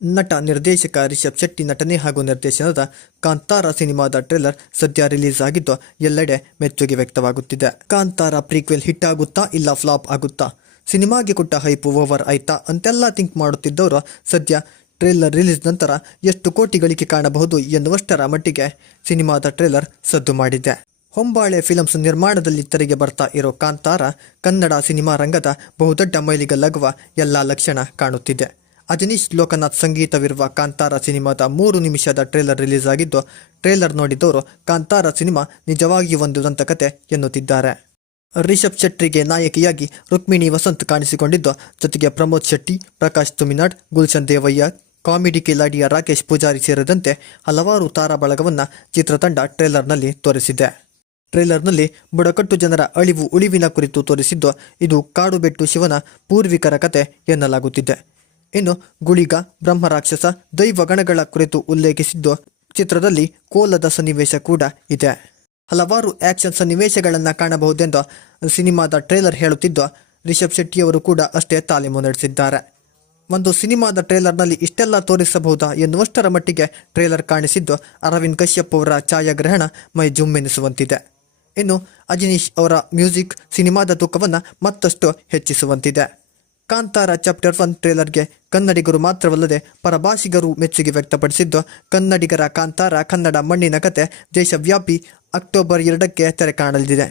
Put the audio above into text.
ನಟ ನಿರ್ದೇಶಕ ರಿಷಬ್ ಶೆಟ್ಟಿ ನಟನೆ ಹಾಗೂ ನಿರ್ದೇಶನದ ಕಾಂತಾರ ಸಿನಿಮಾದ ಟ್ರೇಲರ್ ಸದ್ಯ ರಿಲೀಸ್ ಆಗಿದ್ದು ಎಲ್ಲೆಡೆ ಮೆಚ್ಚುಗೆ ವ್ಯಕ್ತವಾಗುತ್ತಿದೆ. ಕಾಂತಾರ ಪ್ರೀಕ್ವೆಲ್ ಹಿಟ್ ಆಗುತ್ತಾ ಇಲ್ಲ ಫ್ಲಾಪ್ ಆಗುತ್ತಾ, ಸಿನಿಮಾಗೆ ಕೊಟ್ಟ ಹೈಪ್ ಓವರ್ ಆಯ್ತಾ ಅಂತೆಲ್ಲ ಥಿಂಕ್ ಮಾಡುತ್ತಿದ್ದವರು ಸದ್ಯ ಟ್ರೇಲರ್ ರಿಲೀಸ್ ನಂತರ ಎಷ್ಟು ಕೋಟಿ ಗಳಿಕೆ ಕಾಣಬಹುದು ಎನ್ನುವಷ್ಟರ ಮಟ್ಟಿಗೆ ಸಿನಿಮಾದ ಟ್ರೇಲರ್ ಸದ್ದು ಮಾಡಿದೆ. ಹೊಂಬಾಳೆ ಫಿಲಮ್ಸ್ ನಿರ್ಮಾಣದಲ್ಲಿ ತೆರೆಗೆ ಬರ್ತಾ ಇರೋ ಕಾಂತಾರ ಕನ್ನಡ ಸಿನಿಮಾ ರಂಗದ ಬಹುದೊಡ್ಡ ಮೈಲಿಗಲ್ಲಾಗುವ ಎಲ್ಲ ಲಕ್ಷಣ ಕಾಣುತ್ತಿದೆ. ಅಜನೀಶ್ ಲೋಕನಾಥ್ ಸಂಗೀತವಿರುವ ಕಾಂತಾರ ಸಿನಿಮಾದ 3 ನಿಮಿಷದ ಟ್ರೇಲರ್ ರಿಲೀಸ್ ಆಗಿದ್ದು, ಟ್ರೇಲರ್ ನೋಡಿದವರು ಕಾಂತಾರ ಸಿನಿಮಾ ನಿಜವಾಗಿಯೂ ಒಂದು ದಂತಕತೆ ಎನ್ನುತ್ತಿದ್ದಾರೆ. ರಿಷಬ್ ಶೆಟ್ಟಿಗೆ ನಾಯಕಿಯಾಗಿ ರುಕ್ಮಿಣಿ ವಸಂತ್ ಕಾಣಿಸಿಕೊಂಡಿದ್ದು, ಜೊತೆಗೆ ಪ್ರಮೋದ್ ಶೆಟ್ಟಿ, ಪ್ರಕಾಶ್ ತುಮಿನಾಡ್, ಗುಲ್ಶನ್ ದೇವಯ್ಯ, ಕಾಮಿಡಿ ಕಿಲಾಡಿಯ ರಾಕೇಶ್ ಪೂಜಾರಿ ಸೇರಿದಂತೆ ಹಲವಾರು ತಾರಾ ಬಳಗವನ್ನು ಚಿತ್ರತಂಡ ಟ್ರೇಲರ್ನಲ್ಲಿ ತೋರಿಸಿದೆ. ಟ್ರೇಲರ್ನಲ್ಲಿ ಬುಡಕಟ್ಟು ಜನರ ಅಳಿವು ಉಳಿವಿನ ಕುರಿತು ತೋರಿಸಿದ್ದು, ಇದು ಕಾಡುಬೆಟ್ಟು ಶಿವನ ಪೂರ್ವಿಕರ ಕತೆ ಎನ್ನಲಾಗುತ್ತಿದೆ. ಇನ್ನು ಗುಳಿಗ, ಬ್ರಹ್ಮರಾಕ್ಷಸ, ದೈವಗಣಗಳ ಕುರಿತು ಉಲ್ಲೇಖಿಸಿದ್ದು, ಚಿತ್ರದಲ್ಲಿ ಕೋಲದ ಸನ್ನಿವೇಶ ಕೂಡ ಇದೆ. ಹಲವಾರು ಆಕ್ಷನ್ ಸನ್ನಿವೇಶಗಳನ್ನು ಕಾಣಬಹುದೆಂದು ಸಿನಿಮಾದ ಟ್ರೇಲರ್ ಹೇಳುತ್ತಿದ್ದು, ರಿಷಬ್ ಶೆಟ್ಟಿಯವರು ಕೂಡ ಅಷ್ಟೇ ತಾಲೀಮು ನಡೆಸಿದ್ದಾರೆ. ಒಂದು ಸಿನಿಮಾದ ಟ್ರೇಲರ್ನಲ್ಲಿ ಇಷ್ಟೆಲ್ಲ ತೋರಿಸಬಹುದಾ ಎನ್ನುವಷ್ಟರ ಮಟ್ಟಿಗೆ ಟ್ರೇಲರ್ ಕಾಣಿಸಿದ್ದು, ಅರವಿಂದ್ ಕಶ್ಯಪ್ ಅವರ ಛಾಯಾಗ್ರಹಣ ಮೈ ಜುಮ್ಮೆನಿಸುವಂತಿದೆ. ಇನ್ನು ಅಜನೀಶ್ ಅವರ ಮ್ಯೂಸಿಕ್ ಸಿನಿಮಾದ ತೂಕವನ್ನು ಮತ್ತಷ್ಟು ಹೆಚ್ಚಿಸುವಂತಿದೆ. ಕಾಂತಾರ ಚಾಪ್ಟರ್ 1 ಟ್ರೇಲರ್ಗೆ ಕನ್ನಡಿಗರು ಮಾತ್ರವಲ್ಲದೆ ಪರಭಾಷಿಗರು ಮೆಚ್ಚುಗೆ ವ್ಯಕ್ತಪಡಿಸಿದ್ದು, ಕನ್ನಡಿಗರ ಕಾಂತಾರ ಕನ್ನಡ ಮಣ್ಣಿನ ಕತೆ ದೇಶವ್ಯಾಪಿ ಅಕ್ಟೋಬರ್ 2ಕ್ಕೆ ತೆರೆ ಕಾಣಲಿದೆ.